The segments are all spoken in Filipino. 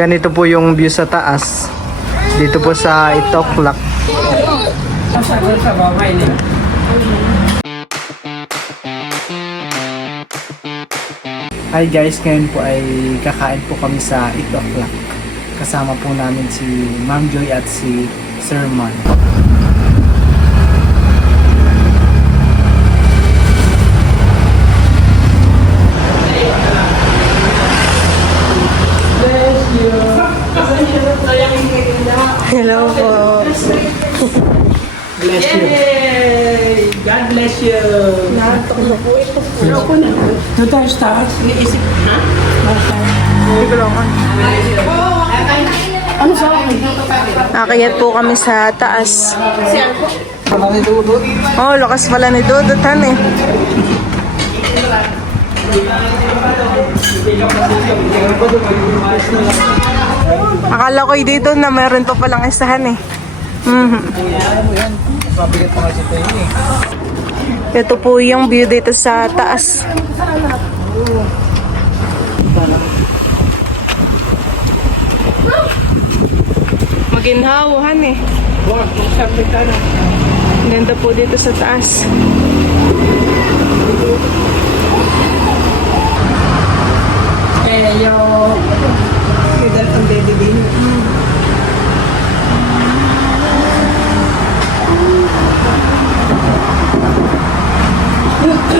Ganito po yung view sa taas. Dito po sa Itoklak. Hi guys, ngayon po ay kakain po kami sa Itoklak. Kasama po namin si Ma'am Joy at si Sir Man. Hello po. Bless you. Yay! God bless you! Natok na po ito po. Ako na. Ito tayo start. Iniisip. Ha? Ano sa akin? Akayat po kami sa taas. Ano ni Dudut? Oh, lakas pala ni Dudut, han eh. Akala ko dito na meron pa palang isahan eh. Mabigat pa kasi tayo eh. Ito po yung view dito sa taas. Maginhawahan eh. Ganda po dito sa taas. Yo! May ang baby din.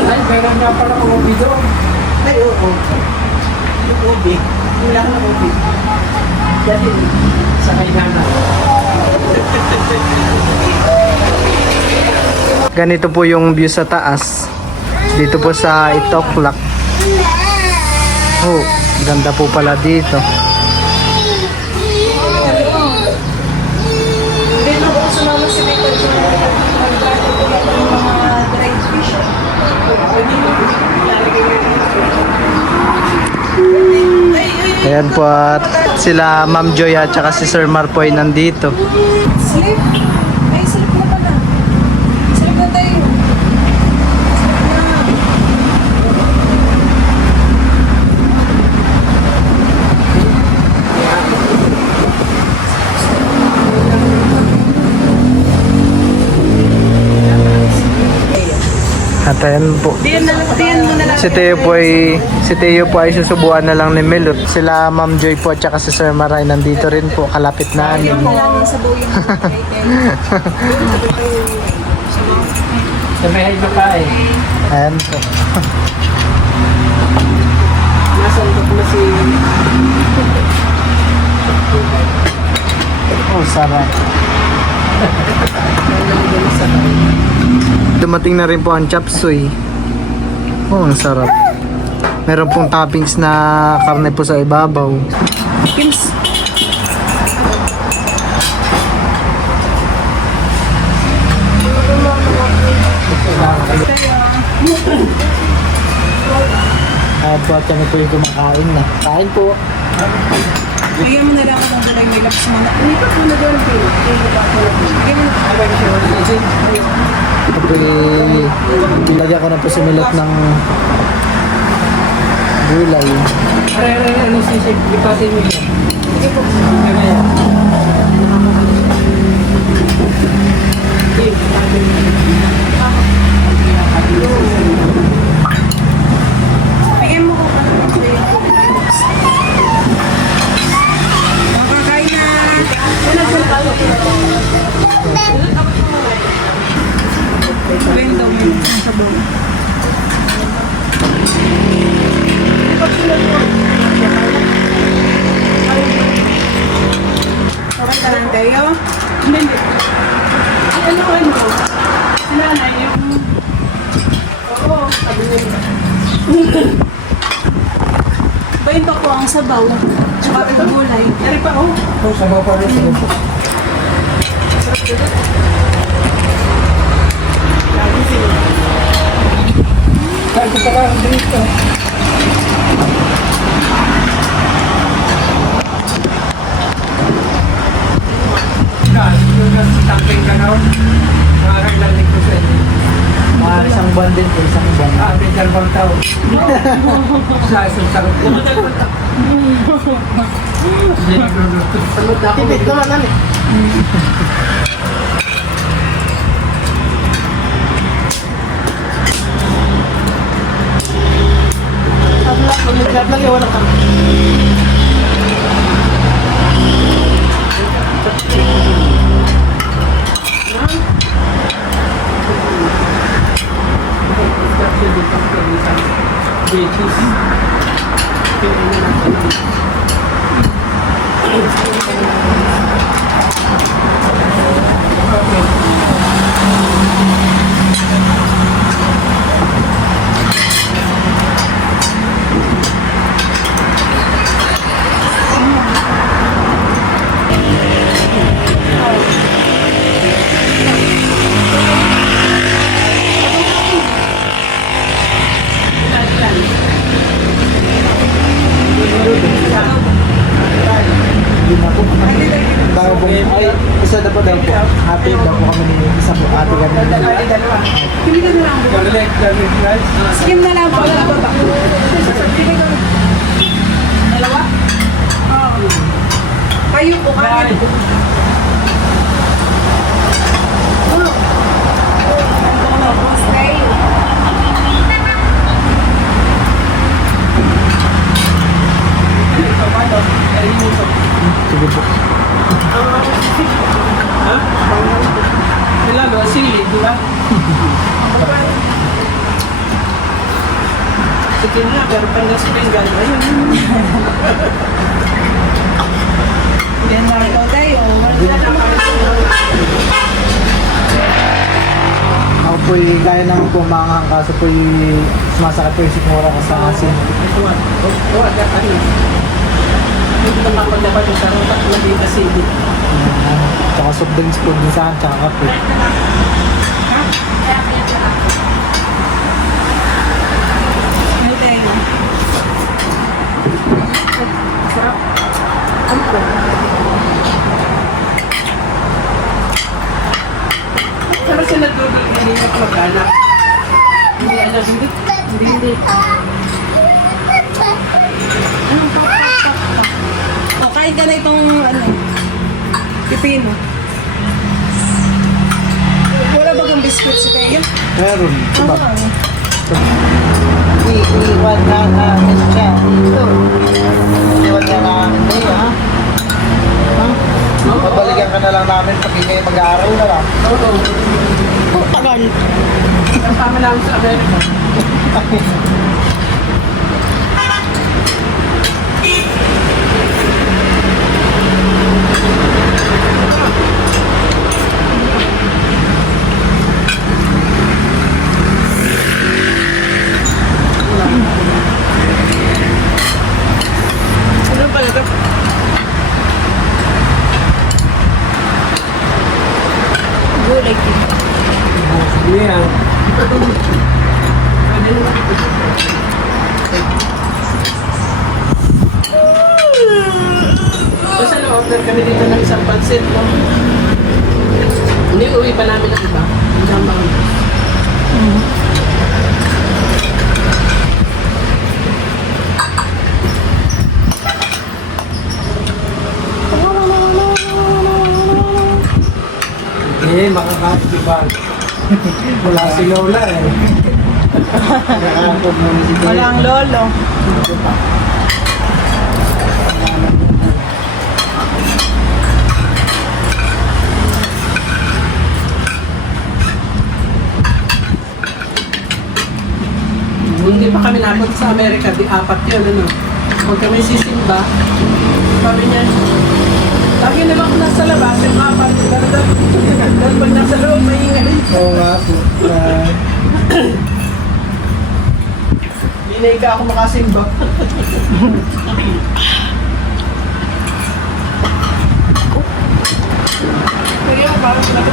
Ay, meron nga pala kung ubi doon. Ay, oo. Yung ubi. Yung lang ng ubi. Dali. Sa kailangan. Ganito po yung view sa taas. Dito po sa Itoklak. Oh, ganda po pala dito. Ayan po at sila Ma'am Joy at saka si Sir Mar po ay nandito. Slip? Ay, slip na pala. Slip na tayo. At ayan po. Diyan mo na lang. Si Teo po ay susubuan na lang ni Melot. Sila Ma'am Joy po at saka si Sir Maray nandito rin po, kalapit namin. Kailangan sa buhay mo. Sabihin mo pa eh. Ayan po. Nasaan ko na si... Oh, sarap. Dumating na rin po ang chop suey. Oh, ang sarap. Meron pong toppings na karne po sa ibabaw. Kims. Po at kami po yung kumakain na. Kain po. Bigyan mo na lang ako ng dalay may laps mo na. Hindi pa mo na doon. Ito po ilagyan ko na po si Melot ng gulay. Are, ano sisig? Lipatin mo yan. Sige po. Bigyan mo ko pa. Makakain na. Bigyan daw mo yung sabon. Okay ka lang tayo? Hindi. Ano? Sinanay yung... Oo, sabi niya. Ba yun pa po ang sabaw? Tsaka ito gulay. Yari pa, oh. Oh, sabaw pa rin. Kahit ko pala, dito. Yung tangking ka na, makakailan ko sa inyo. Mga isang Isang buwan din po, isang buwan. Ah, may dalawang tao. Sa isang sarap ko. Dalawang tao. Hindi nagluluto. Salud na ako. Tipid ko man eh. Pag lagi, wala ka. Hindi na po. Bago po. Ay, isa na po daw po. Ate daw po kami ni isa po. Ate kami. Dalawa. Hindi ka na lang po. Garlic rice. Skim na lang po. Dalawa? Oo. Kayo po kayo. Sige po. Ha? Kailan ba? Sili, di ba? Sige na, pero panasilingan. Ayun. Yan na ikaw tayo. Ako po'y gaya naman po mga kaso po'y sumasakit po yung sikmura ko sa asin. Ito nga. Oh, agad ano. Hindi ka mapagdapat yung sarong tatlo din kasi. Tsaka soft drinks po din sa akin, tsaka kape. Ano tayo? Sarap. Ano ko? Pero sila doon, hindi na mag-anak. Hindi alam, hindi. O, kain ka na itong, ano, pipino. Wala ba kang biscuit si Teo? Meron, diba? Iiwan na namin siya dito. Iiwan na namin kayo, ha? Ha? Babalikan ka na lang namin pag hindi kayo mag-aaral na lang. Oo. Tagal. Ang tama namin sa Amerika. Ano pala ito? Gulay dito. Yeah. Basta na-order kami dito ng isang pansit, no? Hindi, uwi pa namin ang iba. Ang jambang. Eh, makakatiban. Wala si Lola eh. Nakakapag muna si Teo. Walang lolo. Hindi pa kami napunta sa Amerika, di apat yun, ano. Huwag kami sisimba. Sabi niya, lagi na lang nasa labas, yung apat. Dahil pag nasa loob, maingay. Oo nga po. Hinay ka ako makasimba. Kaya parang sinabi.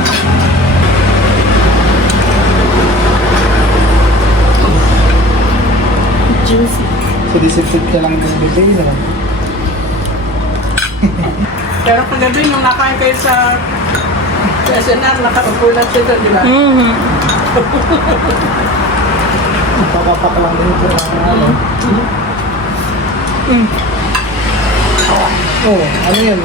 Juicy. So, disipsip ka lang yung bibig na lang. Pero kagabi, nung nakain kayo sa SNR, nakaupo lang sila, di ba? Mm-hmm. Papapak lang din ito. Ano? Oh, ano yun?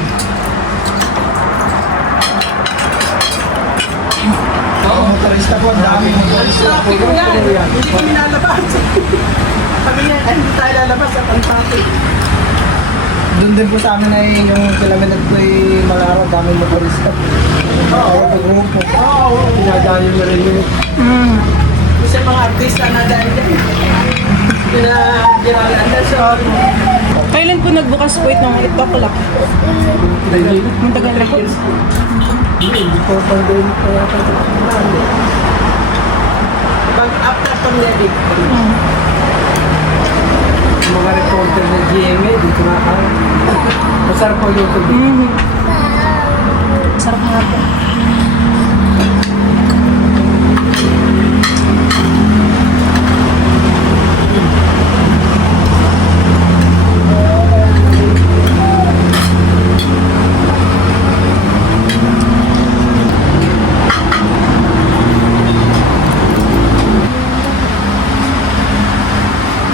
Motorista po, ang dami motorista. Traffic nga. Hindi kami lalabas. Kami nga, hindi tayo lalabas at ang traffic. Doon din po sa amin ay yung kilometer po ay malaro, dami motorista. Oo, grupo. Oo. Pinadayo na rin yun. Kasi mga artista na dahil dyan. Pinagiralan sa Kailan po nagbukas po itong 8 o'clock? Matagal na po. Before pandemic po yata. pag after pandemic. Mga reporter ng GMA, dito na ako. Masarap po yung tubig. Sarap nga po.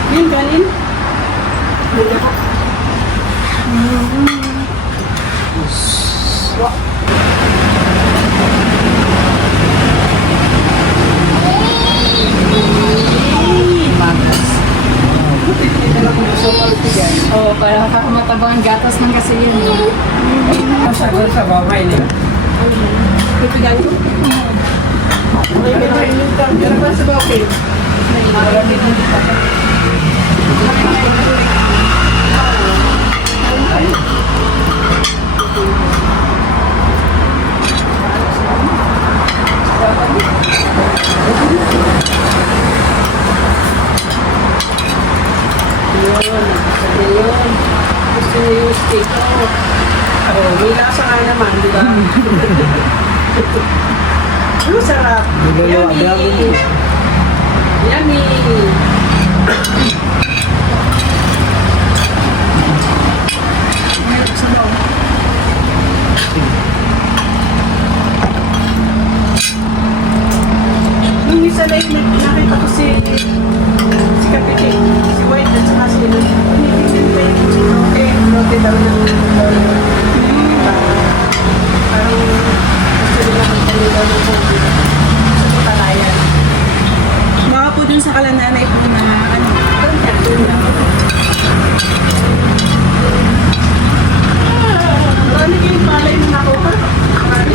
Yun, ganin. Oo, para matabang ang gatas ng kasi yun. Sagot sa babay niya. Pipigan ko. May pinakainin ka. Pero ba sa bakit? Yun. Gusto niya yung steak. Oh, may lasa nga naman, di ba? Ano sarap? Niluluwa, Yummy. grabe. Yummy. Nung isa na yun, nakita ko si Kapite, si White at saka si Tinitingnan ko yung rote daw na parang gusto nila magdali daw ng COVID sa Putalayan. Baka po dun sa kalananay po na ano. Marami kayong palay na nakuha. Marami.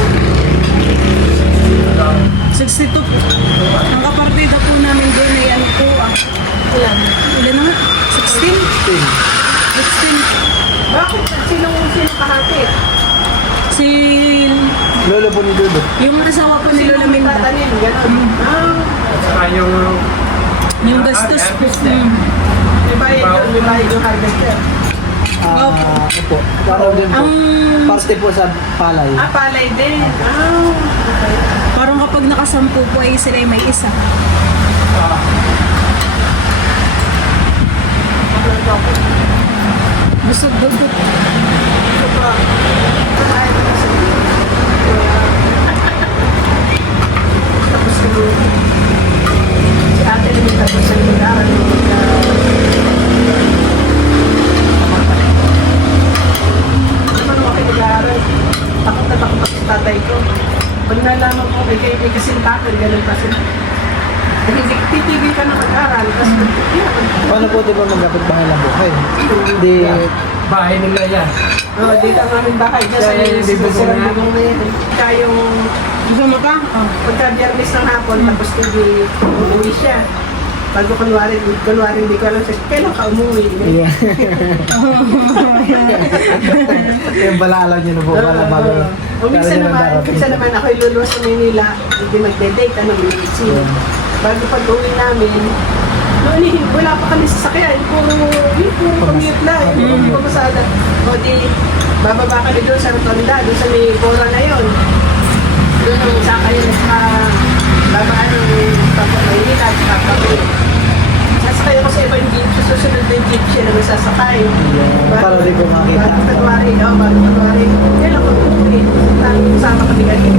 62 po. Ang kapartida po namin doon ay ano po ilan? Ilan na nga? 16? 16. Bakit? Sino kahati? Si... Lolo po ni Dudo. Yung asawa po ni Lola Minda. Tatanin, gano'n. Saka yung Yung gastos po. May bayad yung harvester. opo. Parang din po. Ang... Parte po sa palay. Palay din. Okay. Parang kapag nakasampu po ay sila ay may isa. Busog dugot. Tapos si ate naman tapos sa mag-aaral naman ako kayo mag-aaral. Takot na takot ako sa tatay ko. Pag nalaman ko may kasintakan, ganun pa sila. Dahil hindi titigil ka na mag-aaral. Tapos Paano po di ba magkapit bahay lang buhay? Hindi. Bahay nila yan. dito ang aming bahay. Diyan sa sirang bubong na yan. Kaya yung Gusto mo pa? pagka biyernes ng hapon, tapos hindi umuwi siya. Bago kunwari hindi ko alam siya, kailan ka umuwi? Yeah. Yung balaalam niyo na po pala bago. O minsan naman ako'y luluwas sa Manila, hindi magde-date, minitsin. Bago pag-uwi namin, noon wala pa kami sasakyan, puro commute lang, puro pamasada. O di, bababa kami doon sa Rotonda, doon sa may Cora na yun. Doon ang sakayan sa babaan ng Maynila at saka Pagod. Sasakay ako sa ibang jeep, sa susunod na jeep siya na masasakay. Para di ko makita. Bago February, yan ako umuwi. Sama kami ganyan.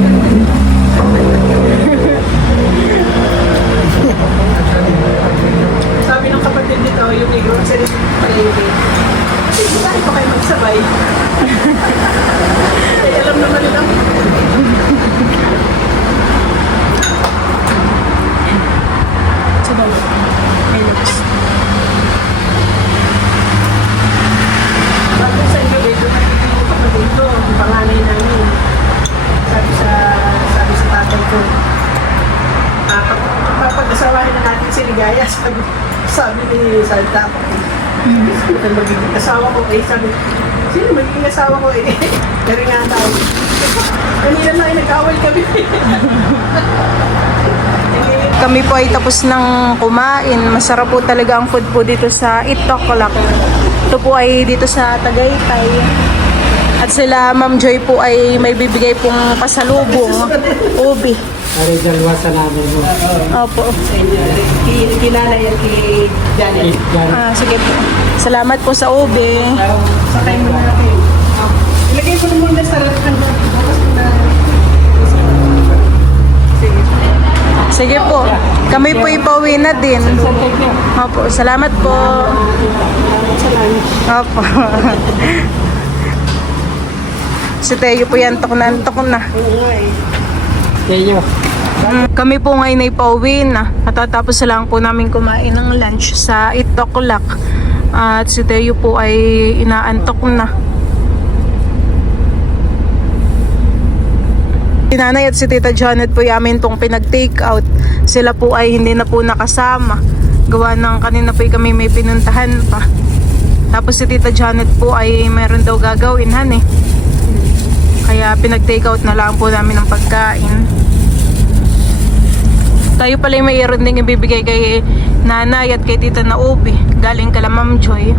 maligaya. Sabi ni Santa ko, sino magiging asawa ko? Eh, sabi, sino magiging asawa ko? Eh, pero nga daw. Kanina na nag-awal kami. Kami po ay tapos ng kumain. Masarap po talaga ang food po dito sa Itoklak. Ito po ay dito sa Tagaytay. At sila Ma'am Joy po ay may bibigay pong pasalubong. Ubi. Ari dalwasa namin mo. Opo. Kinala yan kay Janet. Sige po. Salamat po sa ubi. Sakay mo natin. Ilagay ko na muna sa ref. Sige. Sige po. Kami po ipauwi na din. Opo. Salamat po. Opo. Si Teo po yan. Antok na. Kayo. Kami po ngayon ay pauwi na. Matatapos na lang po namin kumain ng lunch sa Itoklak. At si Teo po ay inaantok na. Si Nanay at si Tita Janet po yamin pong pinag-take out. Sila po ay hindi na po nakasama. Gawa ng kanina po kami may pinuntahan pa. Tapos si Tita Janet po ay mayroon daw gagawin han eh. Kaya pinag-take out na lang po namin ng pagkain. Tayo pala yung mayroon ding ibibigay kay Nanay at kay Tita Naubi. Galing kala Ma'am Joy.